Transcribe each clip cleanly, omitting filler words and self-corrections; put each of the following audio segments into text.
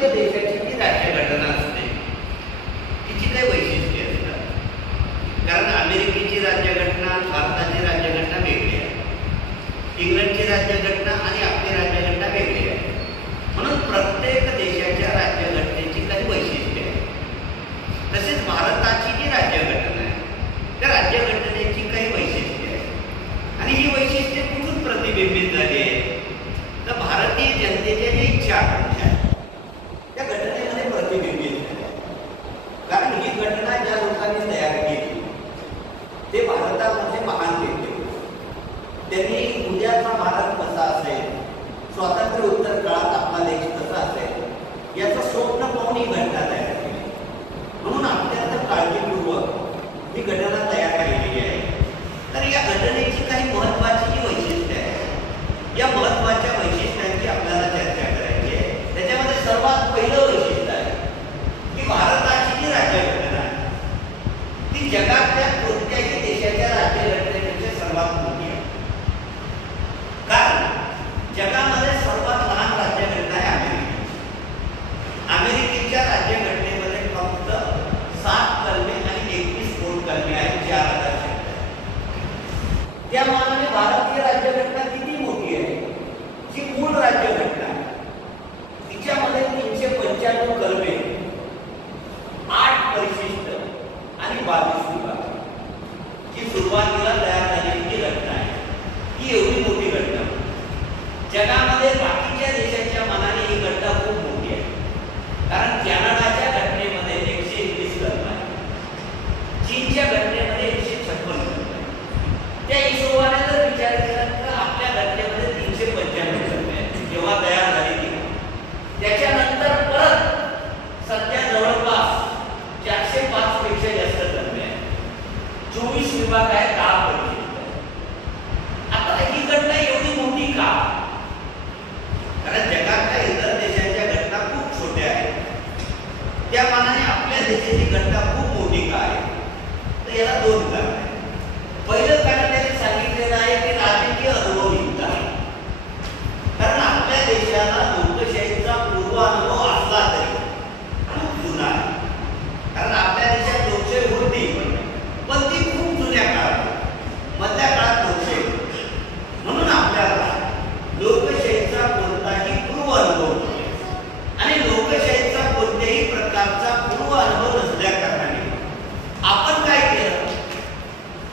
देशाची जी राज्यघटना असते तिची काही वैशिष्ट्ये असतात. कारण अमेरिकेची राज्यघटना, भारताची राज्यघटना वेगळी आहे, इंग्लंडची राज्यघटना आणि आपली राज्यघटना वेगळी आहे. म्हणून प्रत्येक देशाच्या राज्यघटनेची काही वैशिष्ट्ये आहेत. तसेच भारताची जी राज्यघटना आहे त्या राज्यघटनेची काही वैशिष्ट्ये आहेत आणि ही वैशिष्ट्ये कुठून प्रतिबिंबित झाली आहेत तर भारतीय जनतेच्या ज्या इच्छा आकांक्षा आहेत त्या घटनेमध्ये प्रतिबिंबित झाल्या. कारण ही घटना ज्या लोकांनी तयार केली ते भारतामध्ये महान नेते होते. त्यांनी उद्याचा भारत कसा असेल, स्वातंत्र्य उत्तर काळात आपला देश कसा असेल याचं स्वप्न पाहून ही घटना तयार केली. म्हणून अत्यंत काळजीपूर्वक ही घटना तयार केलेली आहे. तर या घटनेची काही महत्वाची जी वैशिष्ट्ये आहेत या महत्वाच्या वैशिष्ट्यांची आपल्याला चर्चा करायची आहे. त्याच्यामध्ये सर्वात पहिलं वैशिष्ट्य आहे की भारताची जी राज्यघटना आहे ती जगातल्या कोणत्याही देशाच्या राज्यघटनेपेक्षा सर्वात मोठी आहे. कारण जगामध्ये सर्वात लहान राज्यघटना आहे अमेरिकेची. अमेरिकेच्या राज्यघटनेमध्ये फक्त 7 कलमे आणि 21 पोटकलमे आहेत, 4,000 शब्द आहेत. त्या मानाने भारतीय राज्यघटना किती मोठी आहे. जी मूळ राज्यघटना आहे तिच्यामध्ये 395 कलमे, 8 परिशिष्ट आणि 22 विभाग. जी सुरुवातीला तयार झालेली जी घटना आहे ही एवढी मोठी घटना. जगामध्ये बाकीच्या देशाच्या मानाने ही घटना खूप मोठी आहे. कारण कॅनडाच्या घटनेमध्ये 121 कलम आहे, चीनच्या घटनेमध्ये 156 कलम आहे. त्या हिशोबाने जर विचार केला तर आपल्या घटनेमध्ये 395 कलम आहे जेव्हा तयार झाली ती. त्याच्यानंतर परत सध्या जवळपास 405 पेक्षा जास्त कलम आहे, 24 विभाग आहे, 10 परिशिष्ट. आता ही घटना एवढी मोठी का? कारण जगातल्या इतर देशांच्या घटना खूप छोट्या आहेत. त्या मानाने आपल्या देशाची घटना खूप मोठी का आहे तर याला 2 कारण आहेत. पहिलं कारण त्यांनी सांगितलेलं आहे की राजकीय अनुभवहीनता. कारण आपल्या देशाला लोकशाहीचा पूर्वानुभव असला तरी खूप जुना आहे. कारण आपल्या देशात लोकशाही होती पण ती खूप जुन्या काळात, मधल्या काळात लोकशाही होती. म्हणून आपल्याला लोकशाहीचा कोणताही पूर्व अनुभव नाही आणि लोकशाहीचा कोणत्याही प्रकारचा पूर्व अनुभव नसल्या कारणाने आपण काय केलं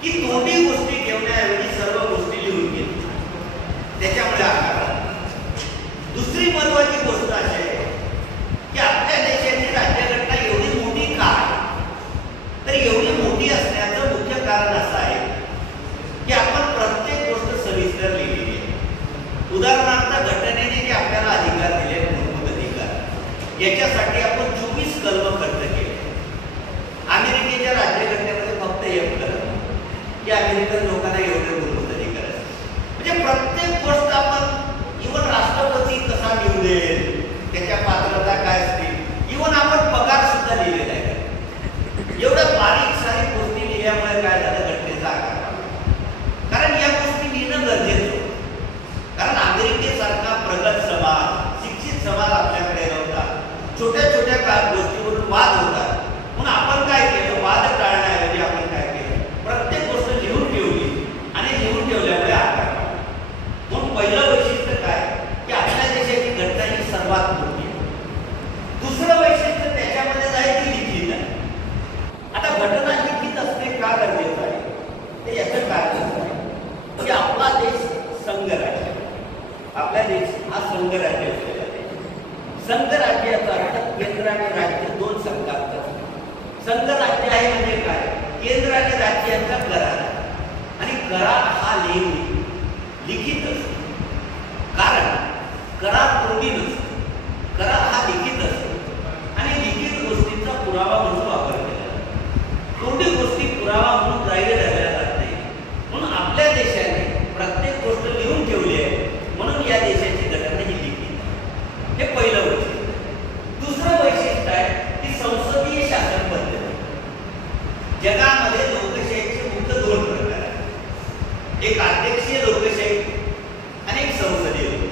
की तोंडी गोष्टी ठेवण्याऐवजी सर्व गोष्टी लिहून घेतल्या. त्याच्यामुळे आकार. दुसरी महत्वाची गोष्ट अशी आहे की आपल्या देशाची राज्यघटना एवढी मोठी का आहे तर एवढी मोठी असण्याचं मुख्य कारण असं आहे की आपण प्रत्येक गोष्ट सविस्तर लिहिलेली आहे. उदाहरणार्थ घटनेने जे आपल्याला अधिकार दिले, मूलभूत अधिकार, याच्यासाठी आपण 24 कलम खर्च केले. अमेरिकेच्या राज्यघटनेमध्ये फक्त 1 कलम की अमेरिकन लोकांना एवढे मूलभूत अधिकार असतात. म्हणजे प्रत्येक गोष्ट आपण इव्हन राष्ट्रपती कसा निवडेल, त्याच्या पात्रता काय असतील, इव्हन आपण पगार सुद्धा लिहिलेला आहे. एवढं बारीक सारीक गोष्टी लिहिल्यामुळे काय झालं, घटनेचा आकार. कारण या गोष्टी लिहिणं गरजेचं होतं. कारण अमेरिकेसारखा प्रगत समाज, शिक्षित समाज आपल्याकडे नव्हता. छोट्या छोट्या गोष्टीवरून वाद होतात. म्हणून आपण काय केलं, वाद टाळण्याऐवजी आपण काय केलं, प्रत्येक गोष्ट लिहून ठेवली आणि लिहून ठेवल्यामुळे आकार. म्हणून पहिलं वैशिष्ट्य काय की आपल्या देशाची घटना ही सर्वात मोठी आहे. दुसरं वैशिष्ट्य त्याच्यामध्ये आहे ती लिखित आहे. आता घटना लिखित असणे का गरजेचं आहे ते याचं कारण आहे की आपला देश संघराज्य, आपला देश हा संघराज्य असलेला देश. संघराज्याचा अर्थ केंद्र आणि राज्य 2 संघात असतात. संघराज्य आहे म्हणजे काय, केंद्र आणि राज्य यांचा करार आणि करार हा लिखित असतो. कारण करार तोंडी नसतो, करार हा लिखित असतो आणि लिखित गोष्टींचा पुरावा म्हणून वापर केला जातो. तोंडी गोष्टी पुरावा म्हणून ग्राह्य धरल्या जात नाही. म्हणून आपल्या देशाने प्रत्येक गोष्ट लिहून ठेवली आहे. म्हणून या देशाची घटना ही लिखित आहे. हे पहिलं वैशिष्ट्य. दुसरं वैशिष्ट्य आहे की संसदीय शासन पद्धती. जगामध्ये लोकशाहीचे मुख्य 2 प्रकार आहेत. एक अध्यक्षीय लोकशाही आणि एक संसदीय लोकशाही.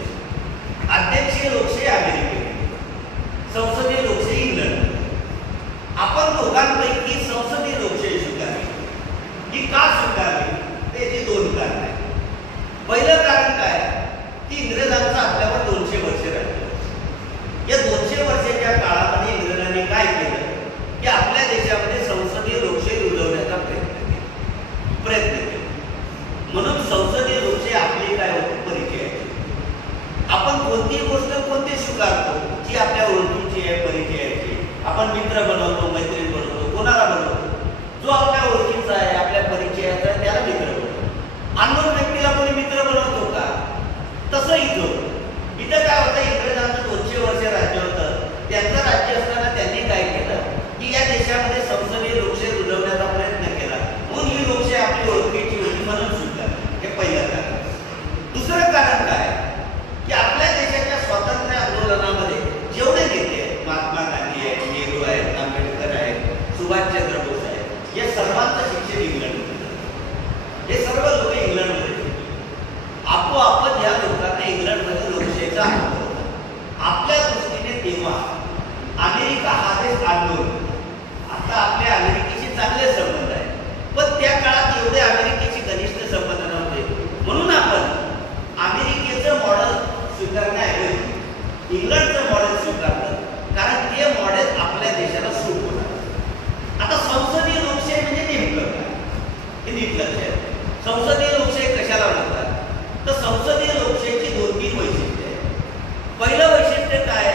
अध्यक्षीय लोकशाही अमेरिकेत आपण मित्र बनवतो, मैत्रीण बनवतो. कोणाला बनवतो? जो आपल्या ओळखीचा आहे, आपल्या परिचयाचा आहे, त्याला मित्र बनवतो. अननोन व्यक्तीला कोणी मित्र बनवतो का? तसं इथं काय होतं, इंग्रजांचं 200 वर्ष राज्य होतं. त्यांचं राज्य असताना त्यांनी काय केलं की या देशामध्ये संसदीय लोकशाही रुजवण्याचा प्रयत्न केला. म्हणून ही लोकशाही आपली ओळखीची होती म्हणून स्वीकारली. हे पहिलं कारण. दुसरं कारण काय की आपल्या देशाच्या स्वातंत्र्य आंदोलनामध्ये जेवढे नेते आहेत, महात्मा गांधी आहेत, नेहरू आहेत, आंबेडकर आहेत, सुभाषचंद्र बोस आहेत, या सर्वांचं शिक्षण इंग्लंडमध्ये झालं. हे सर्व लोक इंग्लंडमध्ये आपोआपच या लोकांना इंग्लंडमध्ये लोकशाहीचा अनुभव होता. आपल्या दृष्टीने तेव्हा अमेरिका हा देश आंदोलन, आता आपल्या अमेरिकेशी चांगले संबंध आहेत, पण त्या काळात एवढे अमेरिकेशी घनिष्ठ संबंध नव्हते. म्हणून आपण अमेरिकेचं मॉडेल स्वीकारण्याऐवजी इंग्लंडचं मॉडेल स्वीकारलं, कारण ते मॉडेल आपल्या देशाला सूट होणार. आता संसदीय लोकशाही म्हणजे नेमकं काय हे नीट लक्षात. संसदीय लोकशाही कशाला म्हणतात? तर संसदीय लोकशाहीची 2-3 वैशिष्ट्ये आहेत. पहिलं वैशिष्ट्य काय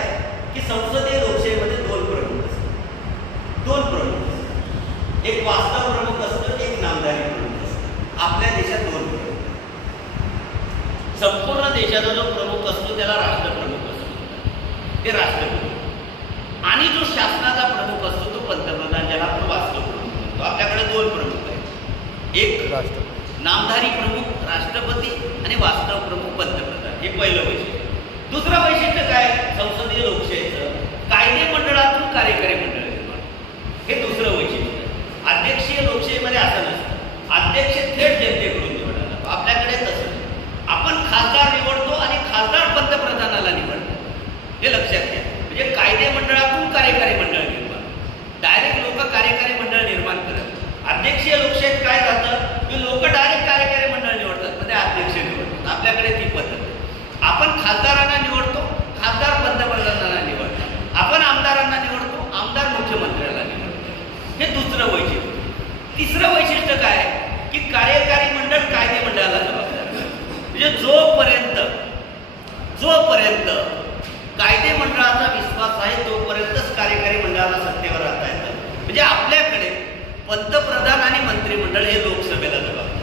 की संसदीय लोकशाहीमध्ये 2 प्रमुख असतात. 2 प्रमुख, एक वास्तव प्रमुख असतो, एक नामधारी प्रमुख असतो. आपल्या देशात 2 प्रमुख. संपूर्ण देशाचा जो प्रमुख असतो त्याला राष्ट्रप्रमुख असतो, ते राष्ट्रपती. आणि जो शासनाचा प्रमुख असतो तो पंतप्रधान, ज्याला आपण वास्तव प्रमुख म्हणतो. आपल्याकडे 2 प्रमुख आहेत, एक नामधारी प्रमुख राष्ट्रपती आणि वास्तव प्रमुख पंतप्रधान. हे पहिलं वैशिष्ट्य. दुसरं वैशिष्ट्य काय संसदीय लोकशाहीचं? कायदे मंडळातून कार्यकारी मंडळ निर्माण, हे दुसरं वैशिष्ट्य. अध्यक्षीय लोकशाहीमध्ये असं नसतं. अध्यक्ष थेट जनतेकडून निवडला जातो. आपल्याकडे तसं नाही. आपण खासदार निवडतो आणि खासदार पंतप्रधानाला निवडतो. हे लक्षात घ्या. म्हणजे कायदे मंडळातून कार्यकारी मंडळ निर्माण, डायरेक्ट लोक कार्यकारी मंडळ निर्माण करत. अध्यक्षीय लोकशाहीत काय जातं की लोक डायरेक्ट कार्यकारी मंडळ निवडतात, म्हणजे अध्यक्ष निवडतात. आपल्याकडे ती पद्धत. आपण खासदारांना निवडतो, खासदार पंतप्रधानांना निवडतात. आपण आमदारांना निवडतो, आमदार मुख्यमंत्र्याला निवडतो. हे दुसरं वैशिष्ट्य. तिसरं वैशिष्ट्य काय की कार्यकारी मंडळ कायदे मंडळाला जबाबदार. म्हणजे जोपर्यंत कायदे मंडळाचा विश्वास आहे तोपर्यंतच कार्यकारी मंडळाला सत्तेवर राहता येतं. म्हणजे आपल्याकडे पंतप्रधान आणि मंत्रिमंडळ हे लोकसभेला जबाबदार.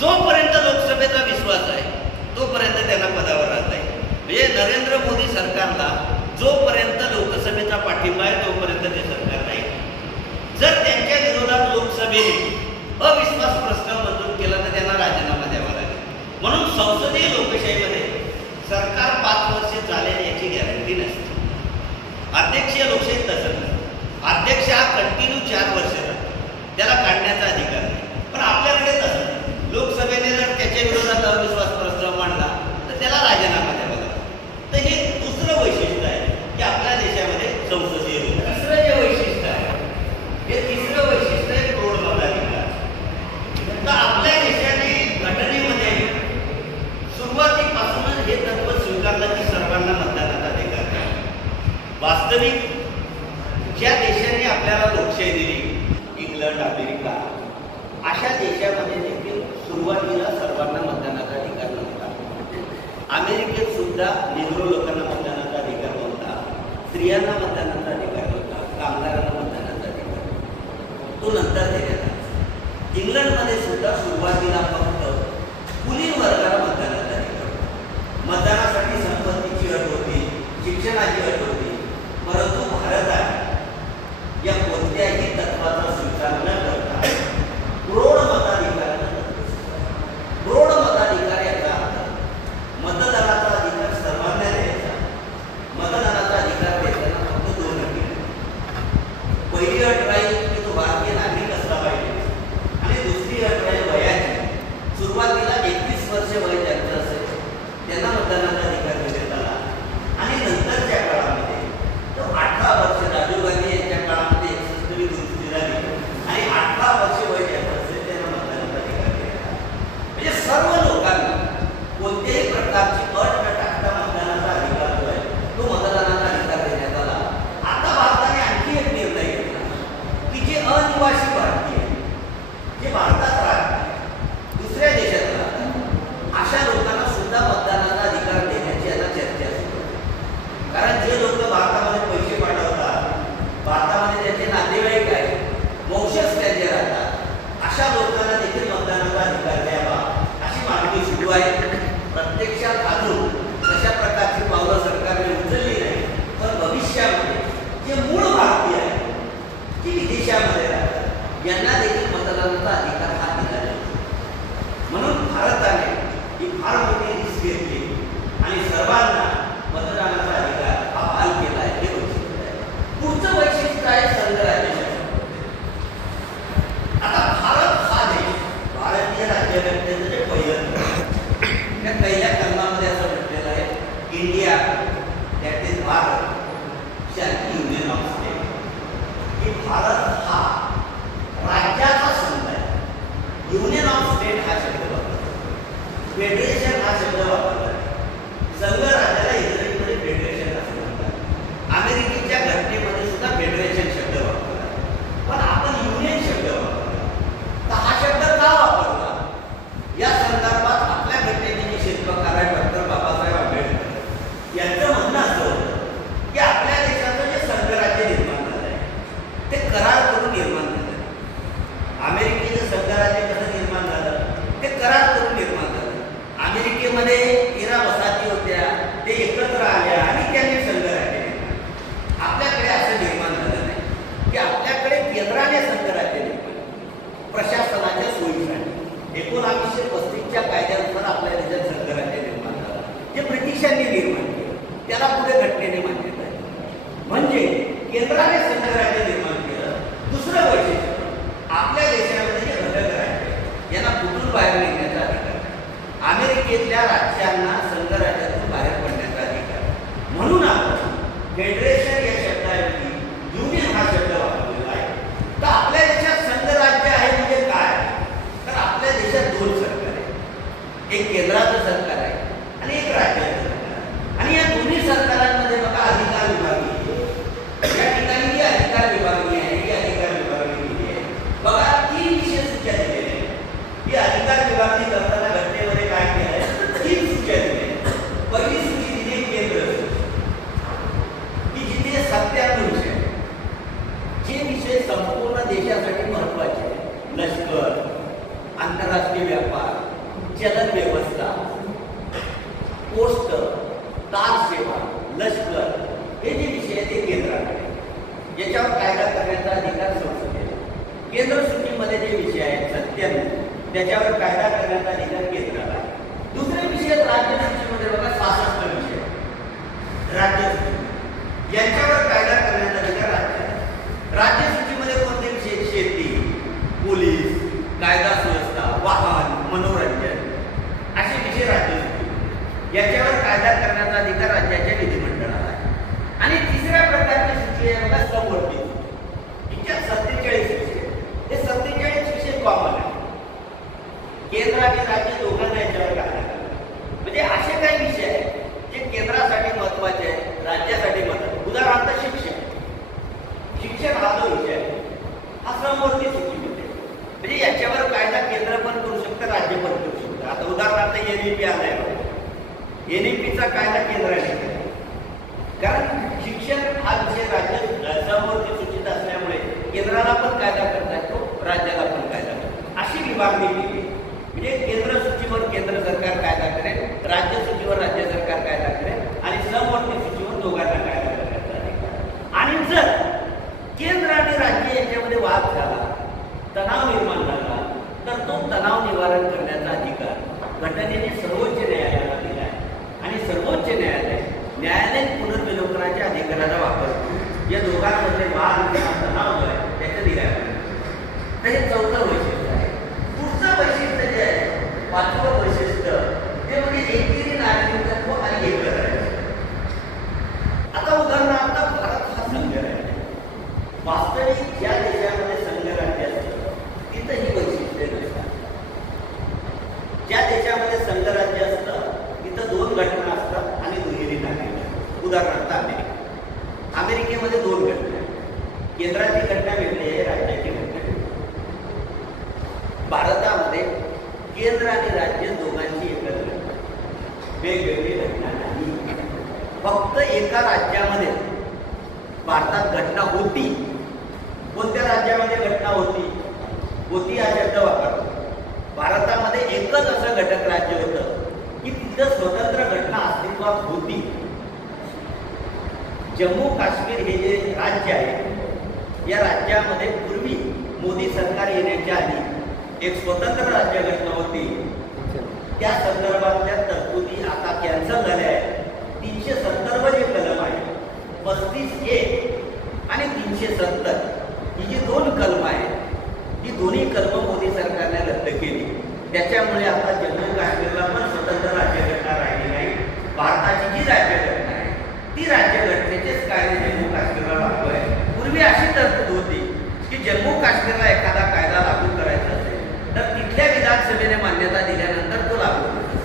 जोपर्यंत लोकसभेचा विश्वास आहे तोपर्यंत त्यांना पदावर राहता येईल. म्हणजे नरेंद्र मोदी सरकारला जोपर्यंत लोकसभेचा पाठिंबा आहे तोपर्यंत ते सरकार राहील. जर त्यांच्या विरोधात लोकसभेने अविश्वास प्रस्ताव मंजूर केला तर त्यांना राजीनामा द्यावा लागेल. म्हणून संसदीय लोकशाहीमध्ये सरकार 5 वर्षे चालेल याची गॅरंटी नसते. अध्यक्षीय लोकशाहीत तसं नसतं. अध्यक्ष हा कंटिन्यू 4 वर्ष राहतो, त्याला काढण्याचा अधिकार नाही. पण आपल्याकडे तसं नाही. लोकसभेने जर त्याच्या विरोधात अविश्वास प्रस्ताव मांडला तर त्याला राजीनामा द्यावा लागतो. तर हे दुसरं वैशिष्ट्य आहे की आपल्या देशामध्ये संसदीय लोकशाही. तिसरं जे वैशिष्ट्य आहे हे तिसरं वैशिष्ट्य आहे प्रौढ मताधिकार. तर आपल्या देशाने घटनेमध्ये सुरुवातीपासूनच हे तत्व स्वीकारलं की सर्वांना मतदानाचा अधिकार आहे. वास्तविक ज्या देशांनी आपल्याला लोकशाही दिली, इंग्लंड, अमेरिका, अशा देशामध्ये देखील सुरुवातीला सर्वांना मतदानाचा अधिकार नव्हता. अमेरिकेत सुद्धा नेग्रो लोकांना मतदानाचा अधिकार नव्हता, स्त्रियांना मतदानाचा अधिकार नव्हता, कामगारांना मतदानाचा अधिकार, तो नंतर देण्यात आला. इंग्लंडमध्ये सुद्धा सुरुवातीला फक्त कुलीन वर्गाला मतदानाचा अधिकार होता. मतदानासाठी संपत्तीची अट होती, शिक्षणाची अट होती. परंतु भारतात या कोणत्याही तत्वाचा स्वीकार न करता प्रौढ मताधिकारानं प्रौढ मताधिकार याचा अर्थ मतदानाचा अधिकार सर्वांना द्यायचा. मतदानाचा अधिकार देताना फक्त 2 अटी. पहिली अट राहील की तो भारतीय नागरिक असला पाहिजे आणि दुसरी अट राहील वयाची. सुरुवातीला 21 वर्ष वय ज्यांचं असेल त्यांना मतदानाचा अधिकार देण्यात आला आणि नंतरच्या काळात मतदानाचा अधिकार हा दिला जातो. म्हणून भारताने ही फार मोठी रिस्क घेतली आणि सर्वांना मतदानाचा अधिकार हा बहाल केला आहे. हे वैशिष्ट्य आहे. पुढचं वैशिष्ट्य आहे संघराज्यशाही. आता भारत हा देश भारतीय राज्यघटनेचं जे पहिलं त्या पहिल्या कलमामध्ये असं म्हटलेलं आहे, India that is Bharat shall union of state. की भारत हा राज्याचा संघ आहे. युनियन ऑफ स्टेट हा शब्द वापरला, फेडरेशन हा शब्द वापरला. संघ राज्याला इंग्रजीमध्ये फेडरेशन असं म्हणतात. अमेरिकेच्या घटनेमध्ये सुद्धा फेडरेशन शब्द वापरला, पण आपण युनियन शब्द वापरला. तर हा शब्द का वापरला या संदर्भात आपल्या घटनेचे जे शिल्पकार आहे डॉक्टर बाबासाहेब आंबेडकर यांचं म्हणणं असं होतं की आपल्या देशाचं जे संघराज्य निर्माण झालं आहे ते करार करून निर्माण झालं. अमेरिकेचं संघराज्य कसं निर्माण झालं? ते करार करून निर्माण झालं. अमेरिकेमध्ये 13 वसाहती होत्या, ते एकत्र आल्या आणि त्यांनी संघराज्य निर्माण. आपल्याकडे असं निर्माण झालं नाही की आपल्याकडे केंद्राने संघराज्य निर्माण प्रशासनाच्या सोयीसाठी 1935च्या कायद्यानुसार आपल्या देशात संघराज्य निर्माण झालं, जे ब्रिटिशांनी निर्माण केलं. त्याला पुढे घटनेने मान्यता आहे. म्हणजे केंद्राने संघराज्य निर्माण केलं. दुसरं वैशिष्ट्य, आपल्या देशामध्ये जे घटक राज्य यांना कुठून बाहेर निघण्याचा अधिकार आहे. अमेरिकेतल्या राज्यांना संघराज्यातून बाहेर पडण्याचा अधिकार आहे. म्हणून आपण फेडरेशन या शब्दाऐवजी युनियन हा शब्द वापरलेला आहे. तर आपल्या देशात संघराज्य आहे म्हणजे काय? तर आपल्या देशात 2 सरकार आहेत. एक केंद्राचं सरकार आहे आणि एक राज्याचं सरकार आहे. आणि या दोन्ही सरकारांमध्ये बघा अधिकार विभागणी आहे. या ठिकाणी जी अधिकार विभागणी आहे ही अधिकार विभागणी केली आहे. बघा 3 विशेष सूच्या दिलेल्या आहेत. ही अधिकार विभागणी करताना घटनेमध्ये काय केलं आहे? 3 सूच्या दिल्या. पहिली सूची दिली केंद्र की जिथे 97 विषय जे विषय संपूर्ण देशासाठी महत्वाचे आहेत. लष्कर, आंतरराष्ट्रीय व्यापार, चलन व्यवस्था, पोस्ट, तार सेवा, लष्कर हे जे विषय आहेत ते केंद्राकडे. याच्यावर कायदा करण्याचा अधिकार संसदेला. केंद्र सूचीमध्ये जे विषय आहेत 97 त्याच्यावर कायदा करण्याचा अधिकार केंद्राला आहे. दुसरे विषय राज्य सूचीमध्ये बघा 66 विषय राज्य सूची यांच्यावर कायदा करण्याचा अधिकार राज्याला. राज्य सूचीमध्ये कोणते विषय? शेती, पोलीस, कायदा सुव्यवस्था, वाहन, मनोरंजन असे विषय राज्य सूची. याच्यावर कायदा करण्याचा अधिकार राज्याच्या विधिमंडळाला आहे. आणि तिसऱ्या प्रकारची सूची आहे बघा संवर्धित. तिच्यात 47 विषय. हे 47 विषय कॉमन आहे. केंद्र आणि राज्य दोघांना याच्यावर कायदा करतात. म्हणजे असे काही विषय आहेत जे केंद्रासाठी महत्वाचे आहेत, राज्यासाठी महत्वाचे. उदाहरणार्थ शिक्षण. शिक्षण हा जो विषय आहे हा समवर्ती सूचीमध्ये. म्हणजे याच्यावर कायदा केंद्र पण करू शकतं, राज्य पण करू शकतं. आता उदाहरणार्थ NEP आलाय. NEPचा कायदा केंद्राने केला. कारण शिक्षण हा विषय राज्य समवर्ती सूचीत असल्यामुळे केंद्राला पण कायदा करता येतो, राज्याला पण कायदा करतो. अशी विभागणी केली. म्हणजे केंद्र सूचीवर केंद्र सरकार कायदा करेल, राज्य सूचीवर राज्य सरकार कायदा करेल आणि समवर्ती सूचीवर दोघांना कायदा करण्याचा अधिकार. आणि जर केंद्र आणि राज्य यांच्यामध्ये वाद झाला, तणाव निर्माण झाला, तर तो तणाव निवारण करण्याचा अधिकार घटनेने सर्वोच्च न्यायालयाला दिला आहे. आणि सर्वोच्च न्यायालयीन पुनर्विलोकनाच्या अधिकाराचा वापर करून या दोघांमध्ये वाद किंवा तणाव जो आहे त्याच्या दिल्या. तर हे 4थं वैशिष्ट्य आहे. पुढचं वैशिष्ट्य जे आहे 5वं वैशिष्ट्य ते म्हणजे एकेरी नागरिकत्व आणि एकत्र. आता उदाहरणार्थ भारत हा संघ आहे. वास्तविक ज्या देशामध्ये संघराज्य असतं तिथं ही वैशिष्ट्य नसतात. ज्या देशामध्ये संघराज्य असतं तिथं 2 घटना असतात आणि दुहेरी नागरिकत्व. उदाहरणार्थ अमेरिकेमध्ये 2 घटना आहेत. केंद्राची घटना वेगळी आहे, राज्याची घटना वेगळी. भारतामध्ये केंद्र आणि राज्य दोघांची एकत्र वेगवेगळी घटना नाही. फक्त एका राज्यामध्ये भारतात घटना होती. कोणत्या राज्यामध्ये घटना होती हा शब्द वापरतो. भारतामध्ये एकच असं घटक राज्य होतं की तिथं स्वतंत्र घटना अस्तित्वात होती. जम्मू काश्मीर हे जे राज्य आहे या राज्यामध्ये पूर्वी मोदी सरकार येण्याच्या आधी एक स्वतंत्र राज्यघटना होती, त्या संदर्भातल्या तरतुदी आता कॅन्सल झाल्या आहेत. 370 जे कलम आहे, 35A आणि 370 ही जी 2 कलम आहेत, ही दोन्ही कलम मोदी सरकारने रद्द केली. त्याच्यामुळे आता जम्मू काश्मीरला पण स्वतंत्र राज्यघटना राहिली नाही. भारताची जी राज्यघटना आहे ती राज्यघटनेचेच कायदे जम्मू काश्मीरला लागू आहे. पूर्वी अशी तरतूद होती की जम्मू काश्मीरला एखादा कायदा लागू करायचा असेल तर तिथल्या विधानसभेने मान्यता दिल्यानंतर तो लागू होतो.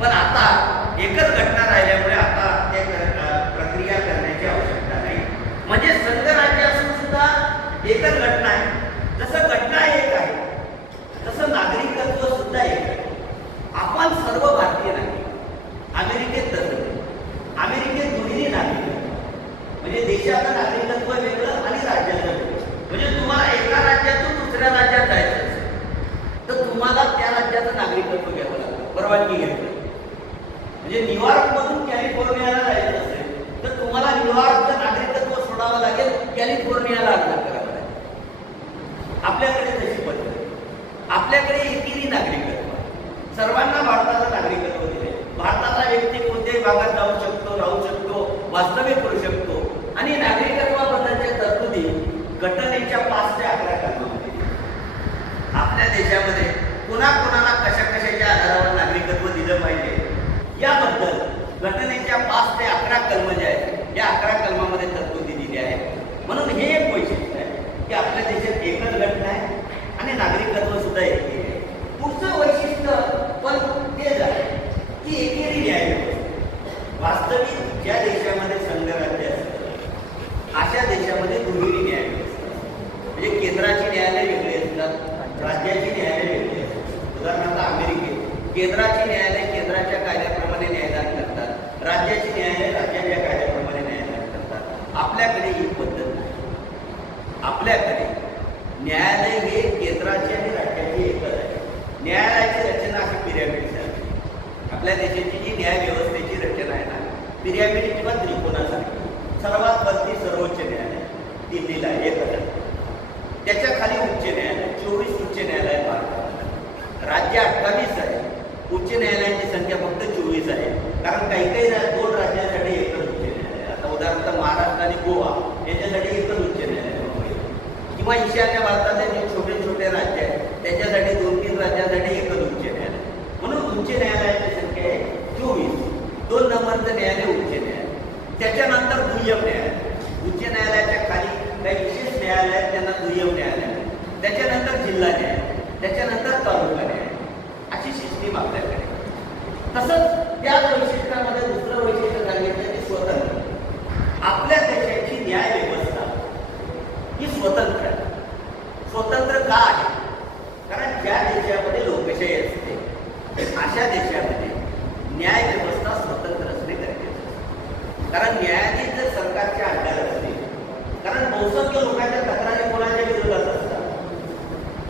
पण आता एकच घटना राहिल्यामुळे आता ते प्रक्रिया करण्याची आवश्यकता नाही. म्हणजे संघ राज्य असून सुद्धा एकच घटना आहे. जसं घटना एक आहे तसं नागरिकत्व सुद्धा एक आहे. आपण सर्व भारतीय नाही. अमेरिकेत तसं नाही. अमेरिकेत दुहेरी नागरिकत्व म्हणजे देशाचं नागरिकत्व वेगळं आणि राज्याचं वेगळं. म्हणजे तुम्हाला एका राज्यातून दुसऱ्या राज्यात जायचं असेल तर तुम्हाला त्या राज्याचं नागरिकत्व घ्यावं लागतं, परवानगी घ्यावी. म्हणजे न्यूयॉर्कमधून कॅलिफोर्नियाला जायचं असेल तर तुम्हाला न्यूयॉर्कचं नागरिकत्व सोडावं लागेल, कॅलिफोर्नियाला अर्ज करावा लागेल. आपल्याकडे तशी पद्धत. आपल्याकडे एकेरी नागरिकत्व, सर्वांना भारताचं नागरिकत्व दिले. भारताचा व्यक्ती कोणत्याही भागात जाऊ शकतो, राहू शकतो, वास्तव्य करू शकतो. आणि नागरिकत्वाबद्दलच्या तरतुदी घटनेच्या 5 ते 11 कलमामध्ये. आपल्या देशामध्ये कोणाकोणाला कशा कशाच्या आधारावर नागरिकत्व दिलं पाहिजे याबद्दल घटनेच्या 5 ते 11 कलम जे आहेत या 11 कलमामध्ये तरतुदी दिल्या आहेत. म्हणून हे एक वैशिष्ट्य आहे की आपल्या देशात एकच घटना आहे आणि नागरिकत्व सुद्धा एक आहे. पुढचं वैशिष्ट्य पण तेच आहे की एकेरी न्यायव्यवस्था. वास्तविक ज्या देशामध्ये संघराज्य असतं अशा देशामध्ये दुहेरी न्यायव्यवस्था. म्हणजे केंद्राची न्यायालय वेगळी असतात, राज्याची न्यायालय वेगळी असतात. उदाहरणार्थ अमेरिकेत केंद्राची न्यायालय केंद्राच्या कायद्याप्रमाणे न्यायदान करतात, राज्याची न्यायालय राज्याच्या कायद्याप्रमाणे न्यायदान करतात. आपल्याकडे ही पद्धत नाही. आपल्याकडे न्यायालय हे केंद्राचे आणि राज्याची एकच आहे. न्यायालयाची रचना अशी पिरॅमिड आहे. आपल्या देशाची जी न्याय व्यवस्थेची रचना आहे ना, पिरॅमिड किंवा त्रिकोणासारखी. सर्वात वरती सर्वोच्च न्यायालय दिल्लीला एकच आहे. त्याच्या खाली उच्च न्यायालय, 24 उच्च न्यायालय भारतात. राज्य 28 आहे. उच्च न्यायालयाची संख्या फक्त 24 आहे. कारण काही काही 2 राज्यांसाठी एकच उच्च न्यायालय. आता उदाहरणार्थ महाराष्ट्र आणि गोवा याच्यासाठी एकच उच्च न्यायालय. किंवा ईशान्य भारताचे जे छोटे छोटे राज्य आहेत त्याच्यासाठी 2-3 राज्यांसाठी एकच उच्च न्यायालय. म्हणून उच्च न्यायालयाची संख्या आहे 24. 2 नंबरचं न्यायालय उच्च न्यायालय. त्याच्यानंतर दुय्यम न्यायालय. उच्च न्यायालयाच्या खाली काही विशेष न्यायालय आहेत त्यांना दुय्यम न्यायालय. त्याच्यानंतर जिल्हा न्यायालय, त्याच्यानंतर तालुका न्यायालय, अशी सिस्टीम आपल्याकडे. तसंच त्याच वैशिष्ट्यामध्ये दुसरं वैशिष्ट्य सांगितलं की स्वतंत्र. आपल्या देशाची न्याय व्यवस्था ही स्वतंत्र आहे. स्वतंत्र का आहे? कारण ज्या देशामध्ये लोकशाही असते अशा देशामध्ये न्याय व्यवस्था स्वतंत्र असणे गरजेचं असते. कारण न्यायाधीश जर सरकारच्या अंडर असते, कारण बहुसंख्य लोकांच्या तक्रारी कोणाच्या विरोधात असतात?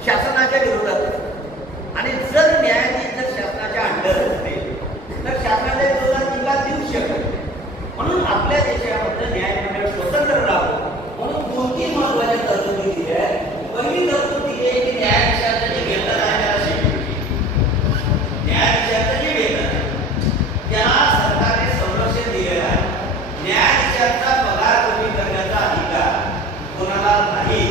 शासनाच्या विरोधात असतात. आणि जर न्यायाधीश जर शासनाच्या अंडर असते तर शासनाच्या विरोधात निकाल देऊ शकत नाही. म्हणून आपल्या देशामध्ये न्यायमंडळ स्वतंत्र राहावं म्हणून 2-3 महत्वाच्या तरतुदी दिल्या आहेत. पहिली तरतूद दिली आहे की न्यायाधीशाचं जे वेतन आहे त्याला शेवटी न्यायाधीशाचं जे वेतन आहे त्याला सरकारने संरक्षण दिलेलं आहे. न्यायाधीशाचा पगार कमी करण्याचा अधिकार कोणाला नाही.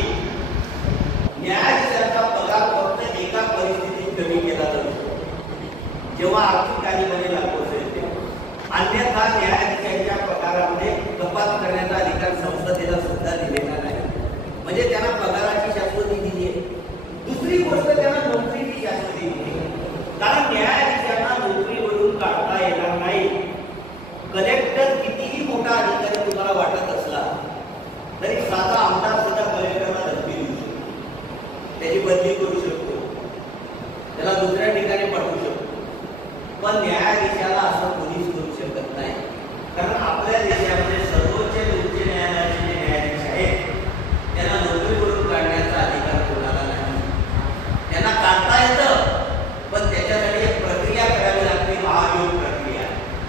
न्यायाधीशाचा पगार फक्त एका परिस्थितीत कमी केला जाऊ शकतो, जेव्हा आर्थिक कार्यवाही लागू असेल तेव्हा. अन्यथा न्यायाधीशांच्या पगारामध्ये कपात करण्याचा अधिकार संसदेला सुद्धा दिलेला नाही. म्हणजे त्यांना पगाराची शाश्वती दिली आहे. दुसरी गोष्ट त्यांना नोकरीची शाश्वती दिली आहे. कारण न्यायाधीशांना नोकरीवरून काढता येणार नाही. कलेक्टर कितीही मोठा अधिकारी तुम्हाला वाटत असला तरी साधा आमदार सुद्धा कलेक्टरला धमकी देऊ शकतो, त्याची बदली करू शकतो, त्याला दुसऱ्या ठिकाणी पाठवू शकतो. पण न्यायाधीशाला असं कोणीच करू शकत नाही. कारण आपल्या देशामध्ये सर्वोच्च आणि उच्च न्यायालयाचे जे न्यायाधीश आहेत त्यांना नोकरीवरून काढण्याचा अधिकार कोणाला नाही. त्यांना काढता येतं पण त्याच्यासाठी एक प्रक्रिया करावी लागते, महाभियोग प्रक्रिया.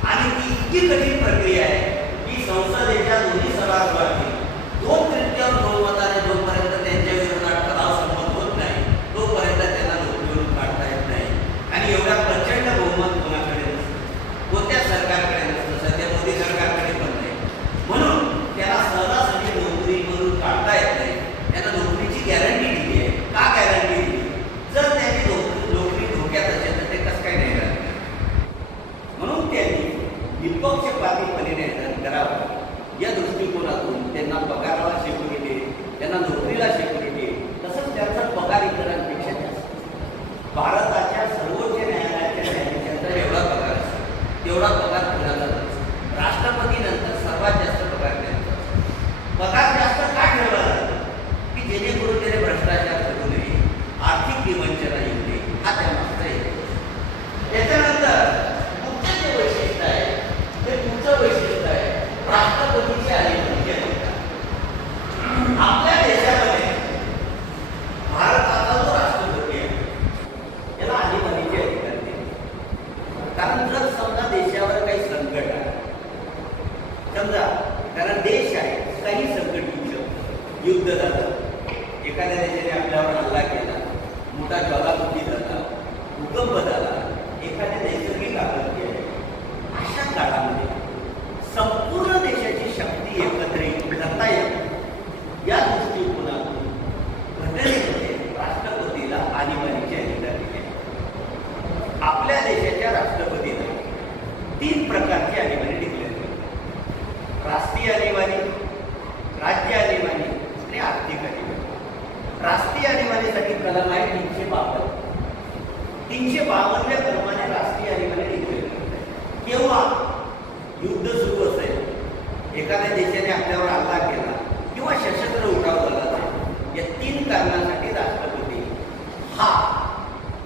आणि ती इतकी कठीण प्रक्रिया आहे की संसदेच्या दोन्ही सभागृहातील 2/3 बहुमताने जोपर्यंत त्यांच्या विरोधात ठराव संमत होत नाही युद्ध झालं, एखाद्या देशाने आपल्यावर हल्ला केला, मोठा ज्वालामुखी झाला, भूकंप झाला, एखाद्या नैसर्गिक आपत्ती आहे, अशा काळामध्ये संपूर्ण देशाची शक्ती एकत्रित करता येईल या दृष्टिकोनातून घटनेमध्ये राष्ट्रपतीला आणीबाणीचे अधिकार दिले. आपल्या देशाच्या राष्ट्रपतीने 3 प्रकारची आणीबाणी डिक्लेअर केली: राष्ट्रीय आणीबाणी, राज्य आणीबाणी आणि आर्थिक आणीबाणी. राष्ट्रीय आणीबाणीसाठी कलम आहे 352. 352 कलमाने राष्ट्रीय आणीबाणी डिक्लेअर करते. केव्हा युद्ध सुरू असेल, एखाद्या देशाने आपल्यावर हल्ला केला किंवा सशस्त्र उठाव झाला असेल, या 3 कारणासाठी राष्ट्रपती हा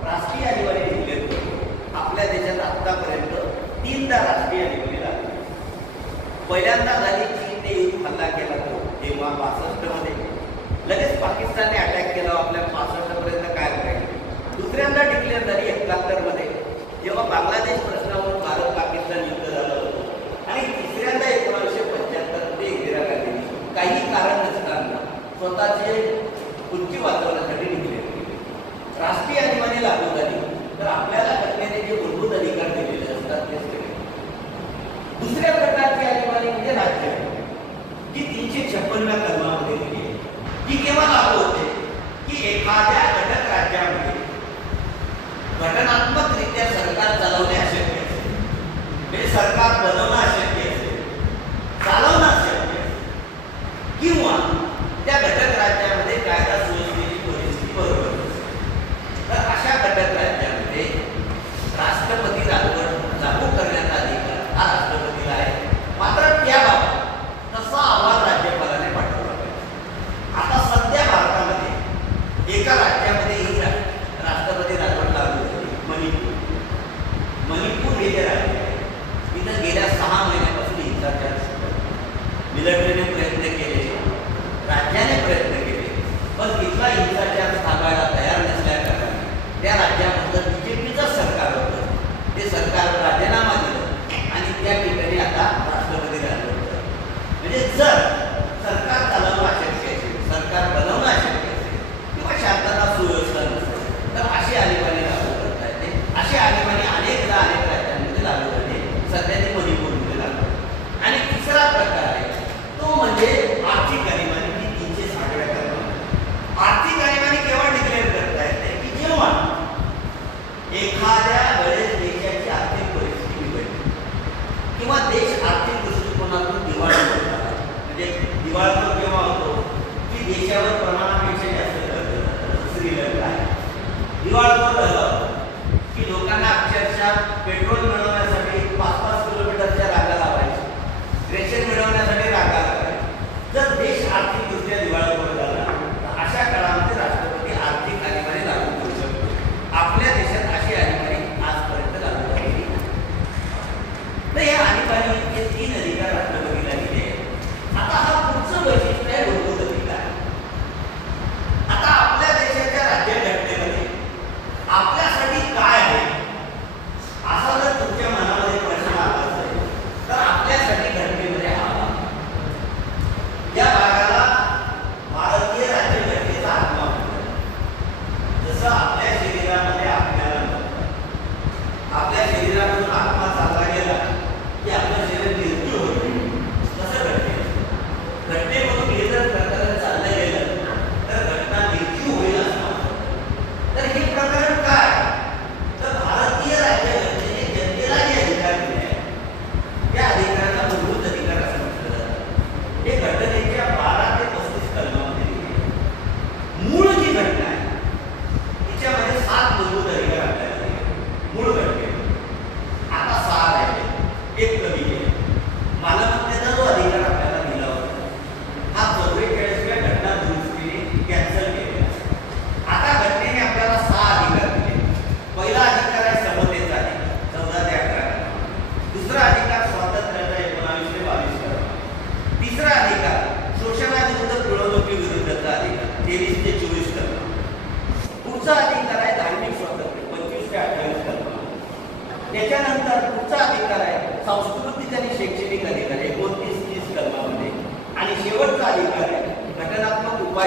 राष्ट्रीय आणीबाणी डिक्लेअर करतो. आपल्या देशात आतापर्यंत 3दा राष्ट्रीय आणीबाणी लागली. पहिल्यांदा झाली चीनने हल्ला केला तो तेव्हा 62 मध्ये, लगेच पाकिस्तानने अटॅक केला आपल्या 65 पर्यंत काय करायचं. दुसऱ्यांदा डिक्लेअर झाली 71 मध्ये, जेव्हा बांगलादेश प्रश्नावर भारत पाकिस्तान युद्ध झालं होतं. आणि तिसऱ्यांदा 1975 मध्ये इंदिरा गांधींनी काही कारण नसताना स्वतःचे उंची वाचवण्यासाठी डिक्लेअर केले. राष्ट्रीय आणीबाणी लागू झाली तर आपल्याला घटनेने जे मूलभूत अधिकार दिलेले असतात ते सगळे. दुसऱ्या प्रकारची आणीबाणी म्हणजे राज्य, जी 356 कलमामध्ये दिली आहे. ही केव्हा लागू होते की एखाद्या घटक राज्यामध्ये घटनात्मकरित्या सरकार चालवणे अशक्य असेल, म्हणजे सरकार बनवणं अशक्य असेल, चालवणं अशक्य असेल, किंवा त्या घटक राज्यामध्ये कायदा सुव्यवस्थेची परिस्थिती बरोबर असेल, तर अशा घटक राज्यामध्ये राष्ट्रपती राजवट लागू करण्याचा अधिकार हा राष्ट्रपतीला आहे. मात्र त्याबाबत तसा अहवाल राज्यपालाने पाठवला पाहिजे. आता सध्या भारतामध्ये एका राज्यामध्ये ही राष्ट्रपती राजवट लागू झाली, मणिपूर. मणिपूर हे जे राज्य आहे, इथं गेल्या 6 महिन्यापासून हिंसाचार सुरू आहे. मिलिटरीने प्रयत्न केले,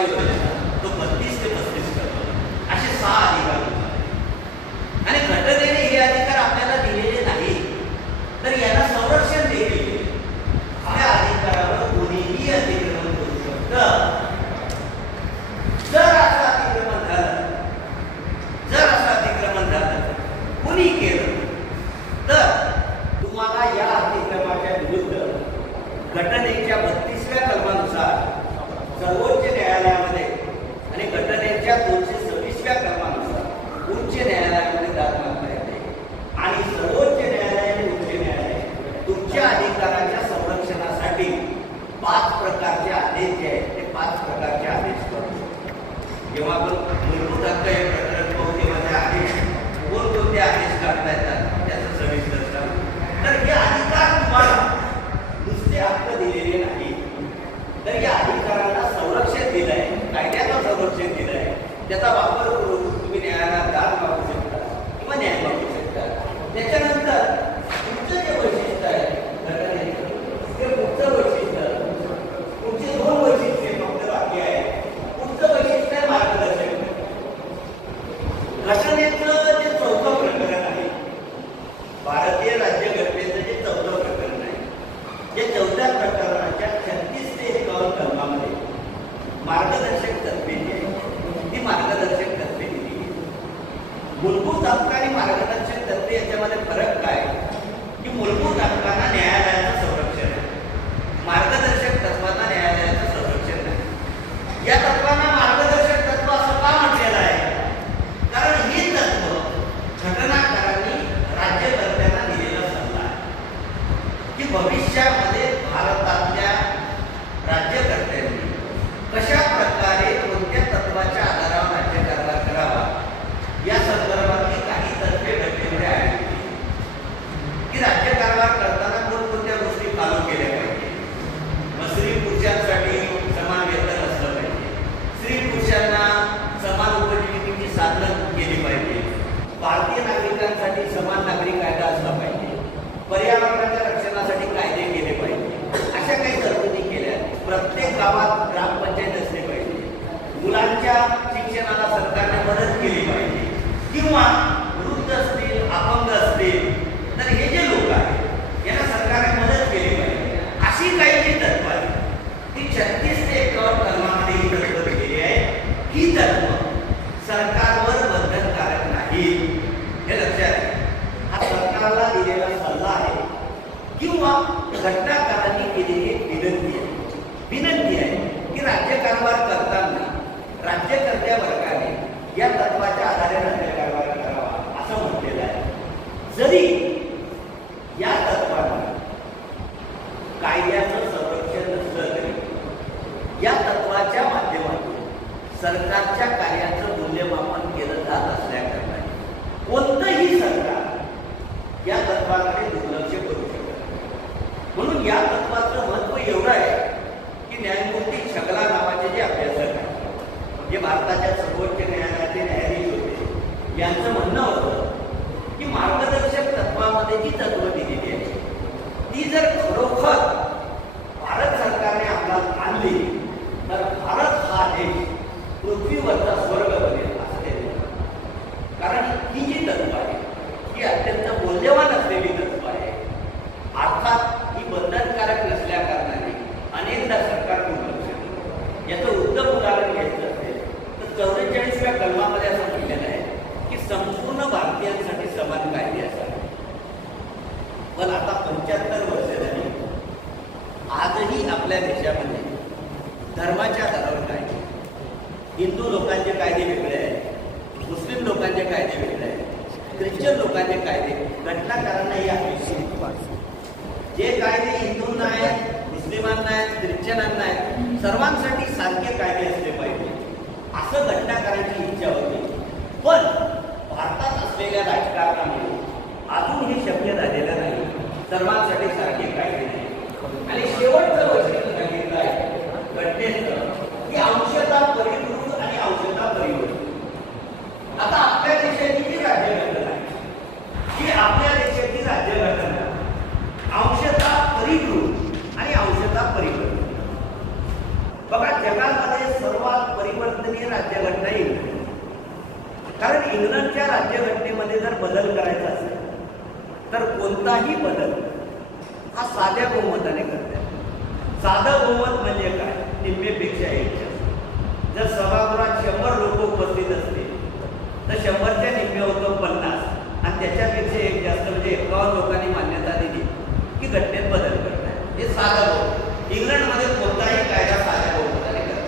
योजनेचा तो 32 ते 35 करतो. असे 6 अधिकार होतात आणि घटनेने हे अधिकार आपल्याला दिलेले नाही तर यांना संरक्षण देखील दिले. आपल्या अधिकारावर कोणीही अतिक्रमण करू शकतं. जर असं अतिक्रमण झालं कुणी केलं तर तुम्हाला या अतिक्रमणाच्या विरुद्ध घटनेच्या 32व्या कलमानुसार सर्वोच्च न्यायालयामध्ये आणि घटनेच्या 226व्या कलमानुसार उच्च न्यायालयामध्ये दाद मागता येते आणि सर्वोच्च न्यायालय आणि उच्च न्यायालय तुमच्या अधिकाराच्या संरक्षणासाठी 5 प्रकारचे आदेश जे आहेत ते 5 प्रकारचे आदेश करतो. जेव्हा आपण मूलभूत हक्क हे प्रकरण पाहू तेव्हा ते आदेश कोणकोणते आदेश काढता येतात त्याचं सविस्तर सांगू. तर हे अधिकार तुम्हाला नुसते हक्क दिलेले नाही तर या अधिकाराला संरक्षण दिलं आहे, कायद्याचं संरक्षण दिलं आहे. त्याचा वापर करून तुम्ही न्यायालयात दाद मागू शकता किंवा न्याय मागू शकता. त्याच्यानंतर तुमचं जे वैशिष्ट्य आहे घटनेचं ते पुढचं वैशिष्ट्य, तुमचे 2 वैशिष्ट्ये फक्त बाकी आहे. पुढचं वैशिष्ट्य आहे मार्गदर्शक. घटनेचं जे 4थं प्रकरण आहे, भारतीय राज्यघटनेचं जे 4थं प्रकरण आहे, जे 4थ्या प्रकरणाच्या 36 ते 51 कलमामध्ये मार्गदर्शक तत्त्वे जी आहेत ती मार्गदर्शक तत्त्वे दिली. मूलभूत हक्क आणि मार्गदर्शक तत्त्वे याच्यामध्ये फरक काय की मूलभूत हक्कांना न्यायालयाचं संरक्षण आहे, मार्गदर्शक तत्वांना न्यायालयाचं संरक्षण नाही. या तत्वांना मार्गदर्शक तत्व असं का म्हटलेलं आहे? कारण हे तत्व घटनाकारांनी राज्यकर्त्यांना दिलेला सल्ला आहे की भविष्यामध्ये भारतातल्या राज्यकर्त्यांनी कशा प्रकारे कोणत्या तत्वाच्या आधारावर राज्यकारभार करावा या संदर्भातली काही तत्वे घटनेमध्ये आहेत की राज्यकारभार करताना कोणकोणत्या गोष्टी फॉलो केल्या पाहिजे. स्त्री पुरुषांसाठी समान वेतन असलं पाहिजे, स्त्री पुरुषांना समान उपजीविकेची साधनं केली पाहिजे, भारतीय नागरिकांसाठी समान नागरिक कायदा असला पाहिजे, पर्यावरणाच्या रक्षणासाठी कायदे केले पाहिजे. अशा काही तरतुदी केल्या. प्रत्येक गावात ग्रामपंचायत असले पाहिजे, मुलांच्या शिक्षणाला सरकारने मदत केली पाहिजे किंवा वृद्ध असतील, अपंग असतील तर हे जे लोक आहेत यांना सरकारने मदत केली पाहिजे. अशी काही जी तत्व आहेत ती 36 ते 51 कलमामध्ये ही तत्व दिलेली आहे. ही तत्व सरकारवर बंधनकारक नाही हे लक्षात आहे. हा सरकारला दिलेला सल्ला आहे किंवा घटनाकारांनी केलेली विनंती आहे की राज्यकारभार करताना राज्यकर्त्या वर्गाने या तत्वाच्या आधारे राज्यकारभार करावा असं म्हटलेलं आहे. जरी या तत्वाला कायद्याचं संरक्षण नसलं तरी या तत्वाच्या माध्यमातून सरकारच्या कार्याचं मूल्यमापन केलं जात असल्याकारणाने कोणतंही सरकार या तत्वाकडे दुर्लक्ष करू शकत. म्हणून या तत्वाचं महत्व एवढं आहे की न्यायमूर्ती छगला नावाचे जे अभ्यासक आहेत, जे भारताच्या सर्वोच्च न्यायालयाचे न्यायाधीश होते, यांचं म्हणणं होतं की मार्गदर्शक तत्वामध्ये जी तत्व दिलेली आहे ती जर खरोखर भारत सरकारने अंमलात आणली तर भारत हा देश पृथ्वीवरचा स्वर्ग बनेल असं ते म्हणतात. कारण ही जी तत्व आहे ही अत्यंत मौल्यवान असलेली तत्व आहे. अर्थात ही बंधनकारक नसल्या कारणाने अनेकदा सरकार दुर्लक्ष करतं. याचं उत्तम उदाहरण घ्यायचं असेल तर 44व्या कलमामध्ये असं म्हटलेलं आहे की संपूर्ण भारतीयांसाठी समान कायदे असावे. पण आता 75 वर्ष झाली, आजही आपल्या देशामध्ये धर्माच्या आधारावर कायदे, हिंदू लोकांचे कायदे वेगळे आहेत, मुस्लिम लोकांचे कायदे वेगळे आहेत, ख्रिश्चन लोकांचे कायदे. घटनाकारांनाही जे कायदे हिंदूंना आहेत, मुस्लिमांना आहेत, ख्रिश्चनांना आहेत, सर्वांसाठी सारखे कायदे असले पाहिजे असं घटनाकारांची इच्छा होती. पण भारतात असलेल्या राजकारणामुळे अजून हे शक्य झालेलं नाही. सर्वांसाठी सारखे कायदे नाही. आणि शेवटचं वैशिष्ट्य सांगितलं आहे घटनेचं की अंशतः परिपूर्ण आणि अंशतः परिवर्तन. आता आपल्या देशाची जी राज्यघटना आहे की आपल्या देशाची राज्यघटना अंशतः परिपूर्ण आणि अंशतः परिवर्तन. बघा जगामध्ये सर्व सर्वात परिवर्तनीय राज्यघटना इंग्लंड. कारण इंग्लंडच्या राज्यघटनेमध्ये जर बदल करायचा असेल तर कोणताही बदल हा साध्या बहुमताने करतात. साधं बहुमत म्हणजे काय? निम्मेपेक्षा एक जास्त. जर सभागृहात 100 लोक उपस्थित असतील तर 100च्या निम्मे होतं 50 आणि त्याच्यापेक्षा एक जास्त म्हणजे 51 लोकांनी मान्यता दिली की घटनेत बदल करतात. हे साधं बहुमत. इंग्लंडमध्ये कोणताही कायदा साध्या बहुमताने करतात.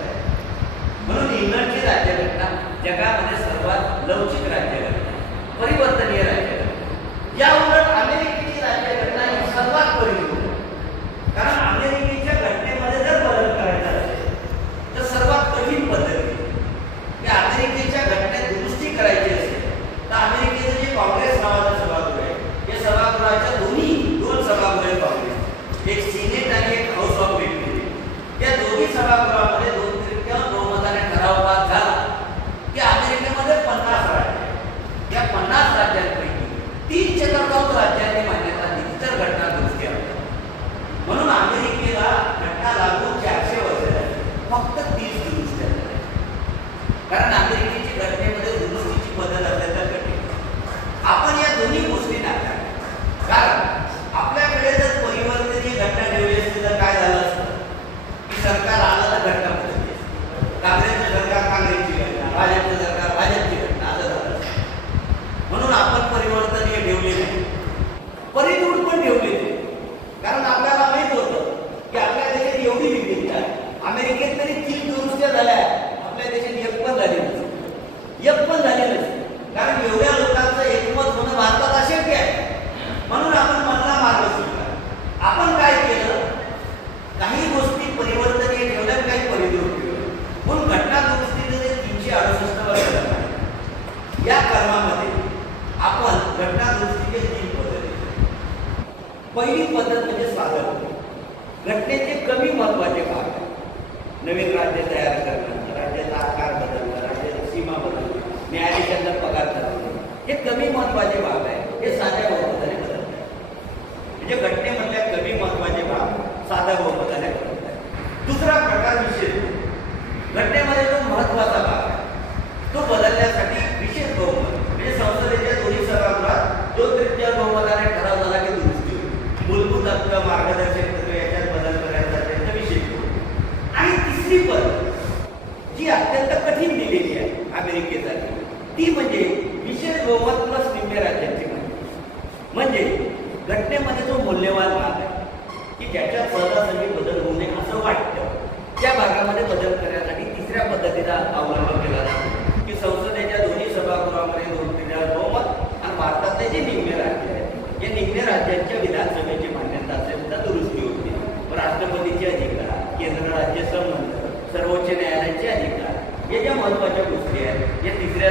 म्हणून इंग्लंडची राज्यघटना जगामध्ये सर्वात लवचिक राज्यघटना, परिवर्तनीय राज्यघटना. या उलट अमेरिकेची राज्यघटना ही सर्वात परिवर्तनीय. कारण अमेरिकेच्या घटनेमध्ये जर बदल करायचा असेल तर सर्वात कठीण पद्धती की अमेरिकेच्या घटनेत दुरुस्ती करायची असेल तर अमेरिकेचं जे काँग्रेस नावाचं सभागृह आहे, या सभागृहाच्या दोन सभागृह काँग्रेस, एक सिनेट आणि एक हाऊस ऑफ रिप्रेझेंटेटिव्ह, या दोन्ही सभागृहामध्ये 2/3 बहुमताने ठराव पास झाला की अमेरिकेमध्ये 50 राज्य, या 50 राज्यांपैकी 3/4 राज्यांनी मान्यता दिली तर घटना दुरुस्ती होते. म्हणून अमेरिकेला घटना लागून 400 वर्ष झाली, फक्त 30 दुरुस्त्या झाल्या. कारण अमेरिकेची घटनेमध्ये दुरुस्तीची बदल असल्याचा घटने आपण या दोन्ही गोष्टी नाकार. कारण आपल्याकडे जर परिवर्तनीय घटना ठेवली असती तर काय झालं असतं की सरकार आलं तर घटना बदलली असती. काँग्रेसचं सरकार काँग्रेसची घटना, भाजपचं सरकार भाजपची घटना, असं झालं असतं. म्हणून आपण परिवर्तनीय ठेवले नाही, परितूड पण ठेवले नाही. कारण आपल्याला माहित होतं की आपल्या देशात एवढी विविधता आहे. अमेरिकेत तरी 3 दुरुस्त्या झाल्या, आपल्या देशात एक पण झाली नसती. कारण एवढ्या लोकांचं एकमत होणं भारतात अशक्य आहे. म्हणून आपण मधला मार्ग स्वीकारला. आपण काय केलं? काही गोष्टी परिवर्तनीय ठेवल्या, काही परितूड ठेवल्या. म्हणून घटना दुरुस्तीने 368 वर्ष झाला. या क्रमामध्ये आपण घटना दुरुस्तीचे 3 पद्धती. पहिली पद्धत म्हणजे साधन. घटनेचे कमी महत्वाचे भाग, नवीन राज्य तयार करणं, राज्याचा आकार बदलणं, राज्याची सीमा बदलणं, न्यायाधीशांचा पगार ठरवणं, हे कमी महत्वाचे भाग आहे. हे साध्या बहुमताने बदलत आहे. म्हणजे घटनेमधल्या कमी महत्वाचे भाग साध्या बहुमताने बदलत आहे. दुसरा प्रकार विशेष. घटनेमध्ये जो महत्वाचा भाग आहे तो बदलण्यासाठी विशेष बहुमत, म्हणजे संसदेच्या दोन्ही सभागृहात 2/3 बहुमताने ठराव झाला की दुरुस्ती होईल. मूलभूत हक्क, मार्गदर्शक तत्त्वे याच्यात बदल करायचा असेल तर विशेष बहुमत. आणि तिसरी पद्धत जी अत्यंत कठीण दिलेली आहे अमेरिकेसाठी, ती म्हणजे विशेष बहुमत प्लस निम्मे राज्यांची माहिती. म्हणजे घटनेमध्ये जो मूल्यवान भाग आहे की ज्याच्यात सहजासहजी बदल होऊ नये असं वाटतं, त्या भागामध्ये बदल करण्यासाठी तिसऱ्या पद्धतीचा अवलंब केला जातो की संसदेच्या दोन्ही सभागृहामध्ये 2/3 बहुमत आणि भारतातले जे निम्मे राज्य आहेत, या निम्मे राज्यांच्या विधानसभेची मान्यता असेल तर दुरुस्ती होते. राष्ट्रपतीचे अधिकार, केंद्र राज्य संबंध, सर्वोच्च न्यायालयाचे अधिकार, या ज्या महत्वाच्या गोष्टी आहेत या तिसऱ्या